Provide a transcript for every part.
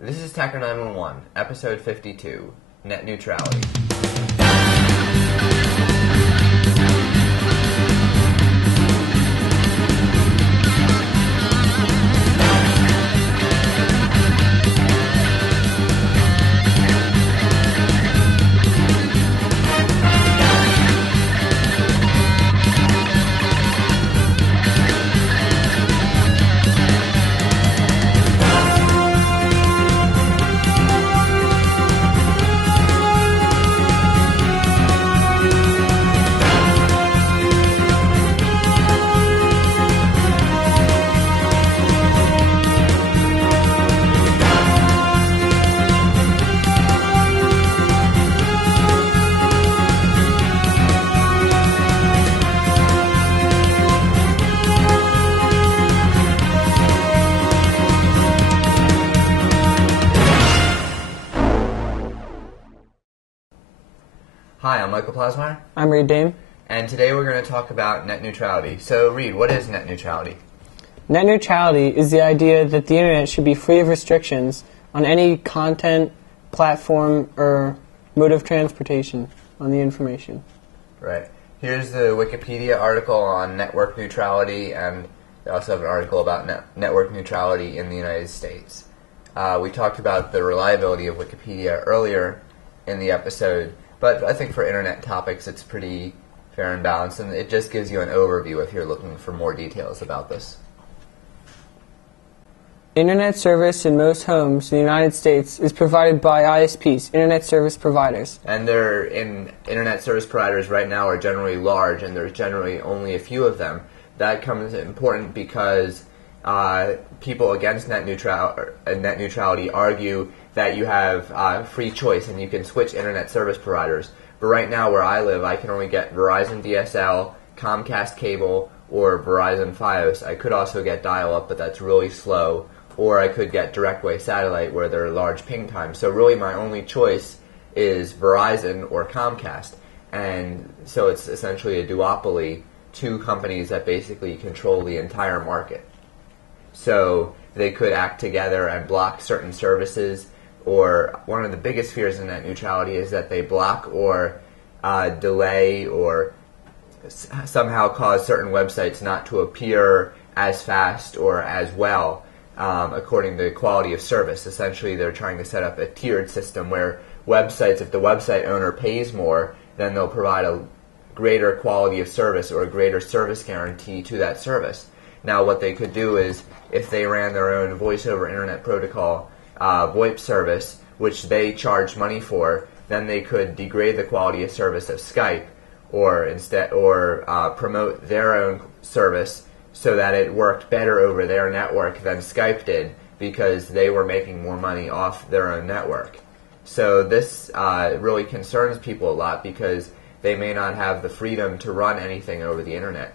This is Tecker 911, episode 52, Net Neutrality. Hi, I'm Michael Plasmeier. I'm Reed Dame. And today we're going to talk about net neutrality. So, Reed, what is net neutrality? Net neutrality is the idea that the internet should be free of restrictions on any content, platform, or mode of transportation on the information. Right. Here's the Wikipedia article on network neutrality, and they also have an article about network neutrality in the United States. We talked about the reliability of Wikipedia earlier in the episode, but I think for internet topics it's pretty fair and balanced, and it just gives you an overview if you're looking for more details about this. Internet service in most homes in the United States is provided by ISPs, Internet Service Providers. And internet service providers right now are generally large, and there's generally only a few of them. That comes important because people against net neutrality argue that you have free choice and you can switch internet service providers. But right now where I live, I can only get Verizon DSL, Comcast Cable, or Verizon Fios. I could also get dial-up, but that's really slow. Or I could get direct-wave satellite where there are large ping times. So really my only choice is Verizon or Comcast. And so it's essentially a duopoly, two companies that basically control the entire market. So they could act together and block certain services, or one of the biggest fears in net neutrality is that they block or delay or somehow cause certain websites not to appear as fast or as well according to quality of service. Essentially, they're trying to set up a tiered system where websites, if the website owner pays more, then they'll provide a greater quality of service or a greater service guarantee to that service. Now, what they could do is, if they ran their own voice over internet protocol VoIP service, which they charge money for, then they could degrade the quality of service of Skype, or promote their own service so that it worked better over their network than Skype did, because they were making more money off their own network. So this really concerns people a lot, because they may not have the freedom to run anything over the internet.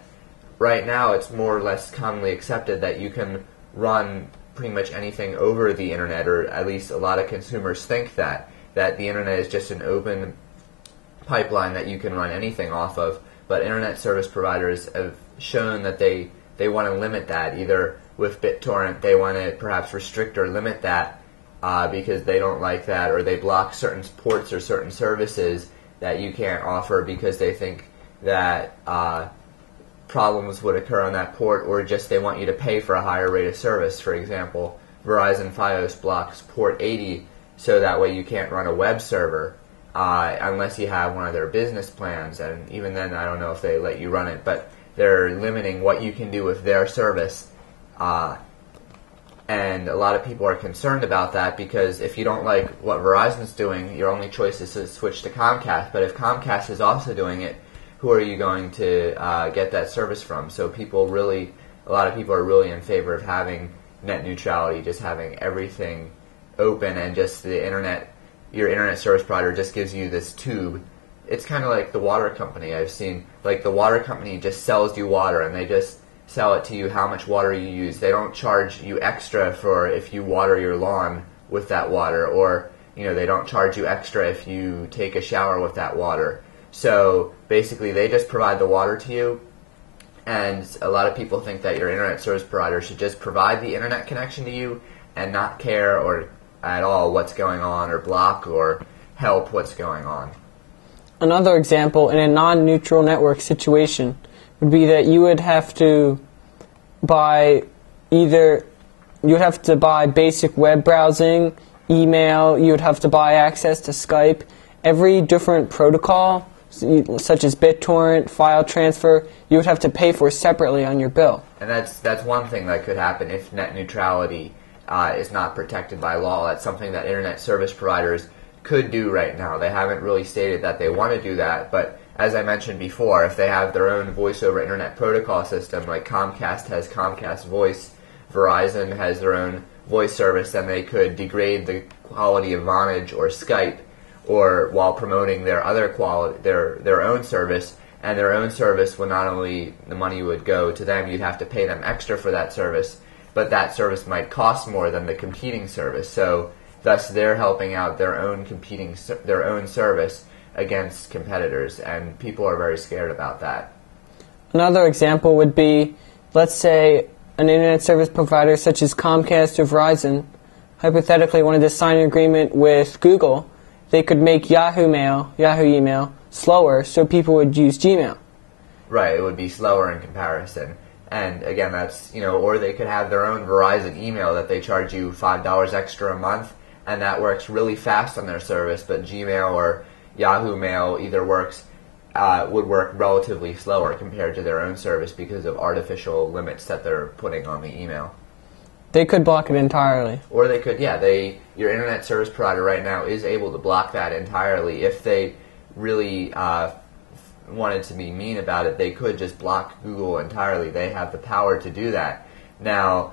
Right now, it's more or less commonly accepted that you can run pretty much anything over the internet, or at least a lot of consumers think that the internet is just an open pipeline that you can run anything off of. But internet service providers have shown that they want to limit that. Either with BitTorrent, they want to perhaps restrict or limit that because they don't like that, or they block certain ports or certain services that you can't offer because they think that problems would occur on that port, or just they want you to pay for a higher rate of service. For example, Verizon Fios blocks port 80, so that way you can't run a web server unless you have one of their business plans, and even then I don't know if they let you run it, but they're limiting what you can do with their service. And a lot of people are concerned about that, because if you don't like what Verizon's doing, your only choice is to switch to Comcast. But if Comcast is also doing it, who are you going to get that service from? So a lot of people are really in favor of having net neutrality, just having everything open, and just your internet service provider just gives you this tube. It's kind of like the water company. I've seen, like, the water company just sells you water, and they just sell it to you how much water you use. They don't charge you extra for if you water your lawn with that water, or they don't charge you extra if you take a shower with that water. So basically they just provide the water to you, and a lot of people think that your internet service provider should just provide the internet connection to you and not care or at all what's going on or block or help what's going on. Another example in a non-neutral network situation would be that you would have to buy basic web browsing, email, you would have to buy access to Skype. Every different protocol, such as BitTorrent, file transfer, you would have to pay for separately on your bill. And that's one thing that could happen if net neutrality is not protected by law. That's something that internet service providers could do right now. They haven't really stated that they want to do that, but as I mentioned before, if they have their own voice over internet protocol system, like Comcast has Comcast Voice, Verizon has their own voice service, then they could degrade the quality of Vonage or Skype, or while promoting their other quality, their own service, and their own service would not only, the money would go to them, you'd have to pay them extra for that service, but that service might cost more than the competing service. So thus they're helping out their own service against competitors, and people are very scared about that. Another example would be, let's say an internet service provider such as Comcast or Verizon hypothetically wanted to sign an agreement with Google. They could make Yahoo email slower so people would use Gmail. Right, it would be slower in comparison. And again, that's, or they could have their own Verizon email that they charge you $5 extra a month, and that works really fast on their service, but Gmail or Yahoo Mail would work relatively slower compared to their own service because of artificial limits that they're putting on the email. They could block it entirely. Or they could, your internet service provider right now is able to block that entirely. If they really wanted to be mean about it, they could just block Google entirely. They have the power to do that. Now,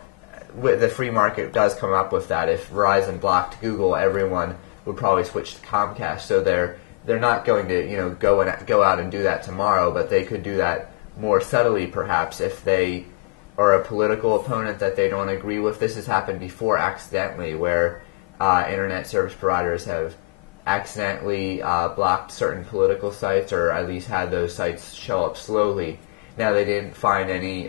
the free market does come up with that. If Verizon blocked Google, everyone would probably switch to Comcast. So they're not going to go out and do that tomorrow, but they could do that more subtly perhaps if they are a political opponent that they don't agree with. This has happened before accidentally, where internet service providers have accidentally blocked certain political sites, or at least had those sites show up slowly. Now, they didn't find any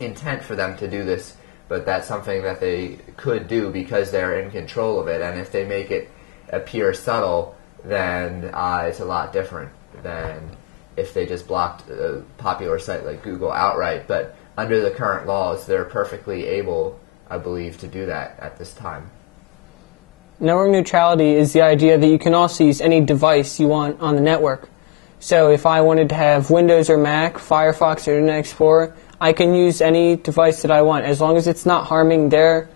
intent for them to do this, but that's something that they could do because they're in control of it. And if they make it appear subtle, then it's a lot different than if they just blocked a popular site like Google outright. But under the current laws, they're perfectly able, I believe, to do that at this time. Network neutrality is the idea that you can also use any device you want on the network. So if I wanted to have Windows or Mac, Firefox or Internet Explorer, I can use any device that I want. As long as it's not harming their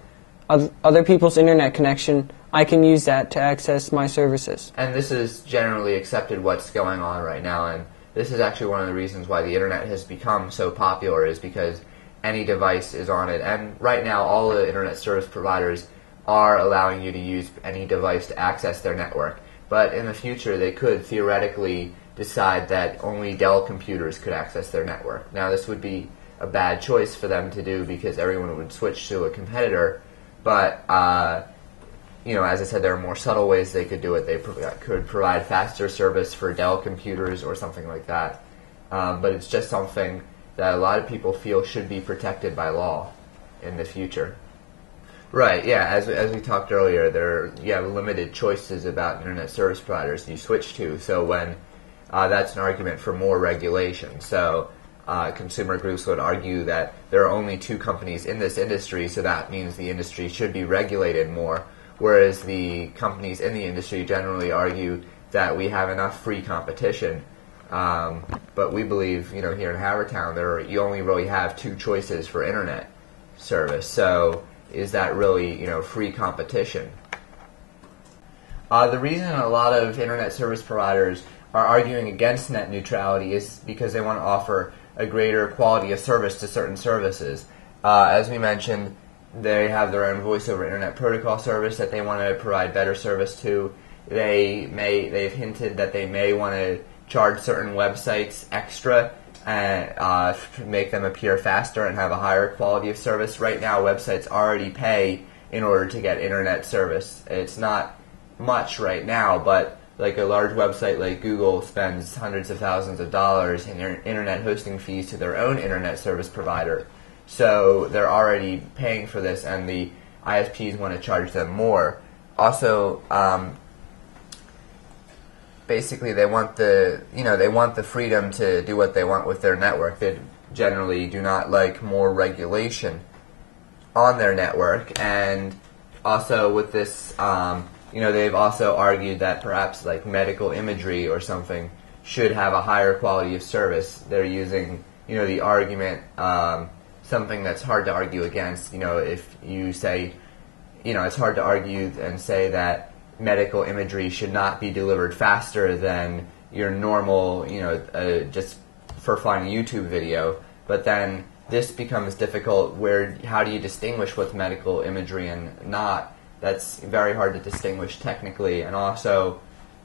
other people's internet connection, I can use that to access my services. And this is generally accepted what's going on right now, and this is actually one of the reasons why the internet has become so popular, is because any device is on it. And right now, all the internet service providers are allowing you to use any device to access their network. But in the future, they could theoretically decide that only Dell computers could access their network. Now, this would be a bad choice for them to do because everyone would switch to a competitor. But, as I said, there are more subtle ways they could do it. They could provide faster service for Dell computers or something like that. But it's just something that a lot of people feel should be protected by law in the future. Right, yeah, as we talked earlier, you have limited choices about internet service providers you switch to, so when that's an argument for more regulation. So consumer groups would argue that there are only two companies in this industry, so that means the industry should be regulated more, whereas the companies in the industry generally argue that we have enough free competition. But we believe, here in Havertown, you only really have two choices for internet service. So is that really, free competition? The reason a lot of internet service providers are arguing against net neutrality is because they want to offer a greater quality of service to certain services. As we mentioned, they have their own voice over internet protocol service that they want to provide better service to. They've hinted that they may want to charge certain websites extra and to make them appear faster and have a higher quality of service. Right now, websites already pay in order to get internet service. It's not much right now, but like a large website like Google spends hundreds of thousands of dollars in internet hosting fees to their own internet service provider. So they're already paying for this, and the ISPs want to charge them more. Also, basically they want the freedom to do what they want with their network. They generally do not like more regulation on their network. And also with this, they've also argued that perhaps like medical imagery or something should have a higher quality of service. They're using, the argument, something that's hard to argue against. If you say, it's hard to argue and say that medical imagery should not be delivered faster than your normal, just for fun YouTube video. But then this becomes difficult where how do you distinguish what's medical imagery and not? That's very hard to distinguish technically. And also,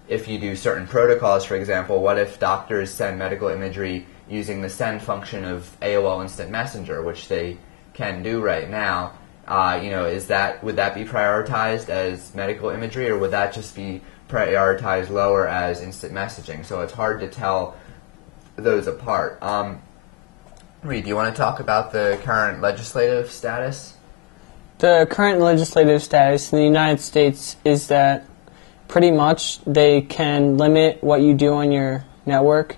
if you do certain protocols, for example, what if doctors send medical imagery using the send function of AOL Instant Messenger, which they can do right now? Would that be prioritized as medical imagery, or would that just be prioritized lower as instant messaging? So it's hard to tell those apart. Reed, do you want to talk about the current legislative status? The current legislative status in the United States is that pretty much they can limit what you do on your network.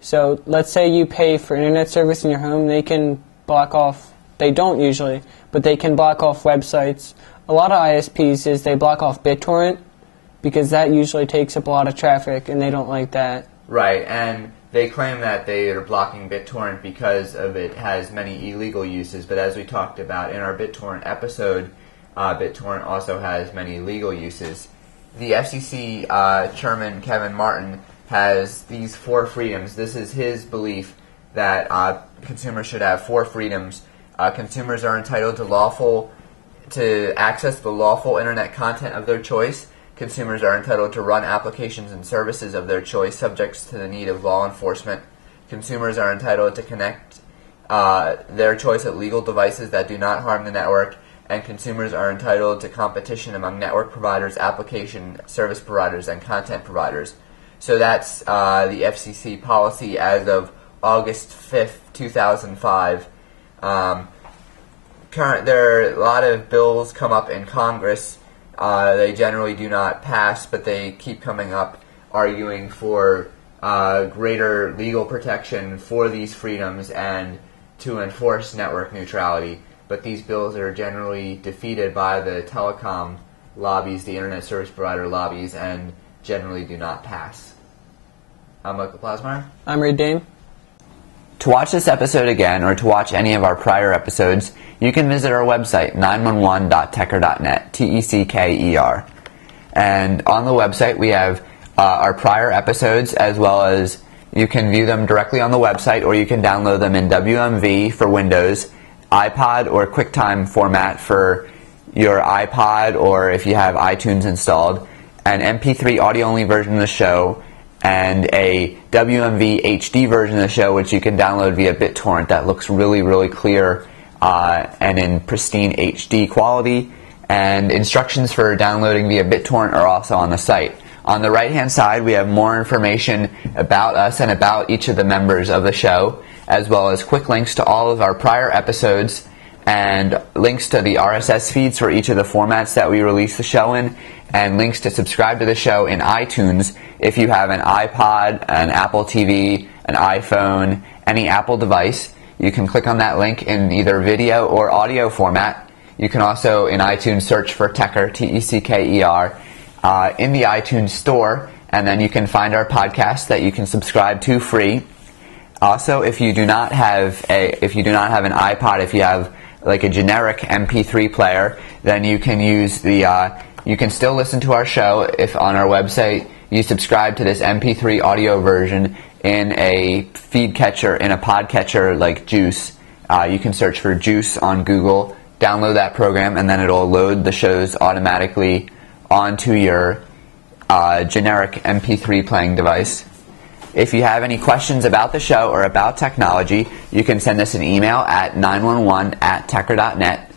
So let's say you pay for internet service in your home, they can block off, they don't usually, but they can block off websites. A lot of ISPs is they block off BitTorrent because that usually takes up a lot of traffic and they don't like that. Right, and they claim that they are blocking BitTorrent because of it has many illegal uses, but as we talked about in our BitTorrent episode, BitTorrent also has many legal uses. The FCC Chairman Kevin Martin has these 4 freedoms. This is his belief that consumers should have 4 freedoms. Consumers are entitled to access the lawful internet content of their choice. Consumers are entitled to run applications and services of their choice subject to the need of law enforcement. Consumers are entitled to connect their choice at legal devices that do not harm the network. And consumers are entitled to competition among network providers, application service providers, and content providers. So that's the FCC policy as of August 5th, 2005. There are a lot of bills come up in Congress. They generally do not pass, but they keep coming up arguing for greater legal protection for these freedoms and to enforce network neutrality. But these bills are generally defeated by the telecom lobbies, the internet service provider lobbies, and generally do not pass. I'm Michael Plasmeier. I'm Reed Dame. To watch this episode again, or to watch any of our prior episodes, you can visit our website, 911.tecker.net, T-E-C-K-E-R. And on the website, we have our prior episodes, as well as you can view them directly on the website, or you can download them in WMV for Windows, iPod or QuickTime format for your iPod, or if you have iTunes installed, an MP3 audio-only version of the show, and a WMV HD version of the show, which you can download via BitTorrent that looks really, really clear and in pristine HD quality. And instructions for downloading via BitTorrent are also on the site. On the right-hand side, we have more information about us and about each of the members of the show, as well as quick links to all of our prior episodes and links to the RSS feeds for each of the formats that we release the show in, and links to subscribe to the show in iTunes if you have an iPod, an Apple TV, an iPhone, any Apple device. You can click on that link in either video or audio format. You can also, in iTunes, search for Tecker, T-E-C-K-E-R, in the iTunes store, and then you can find our podcast that you can subscribe to free. Also, if you do not have an iPod, if you have like a generic MP3 player, then you can use you can still listen to our show if on our website you subscribe to this MP3 audio version in a feed catcher, in a podcatcher like Juice. You can search for Juice on Google, download that program, and then it'll load the shows automatically onto your generic MP3 playing device. If you have any questions about the show or about technology, you can send us an email at 911@tecker.net,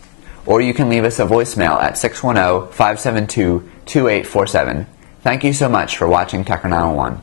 or you can leave us a voicemail at 610-572-2847. Thank you so much for watching Tecker 911.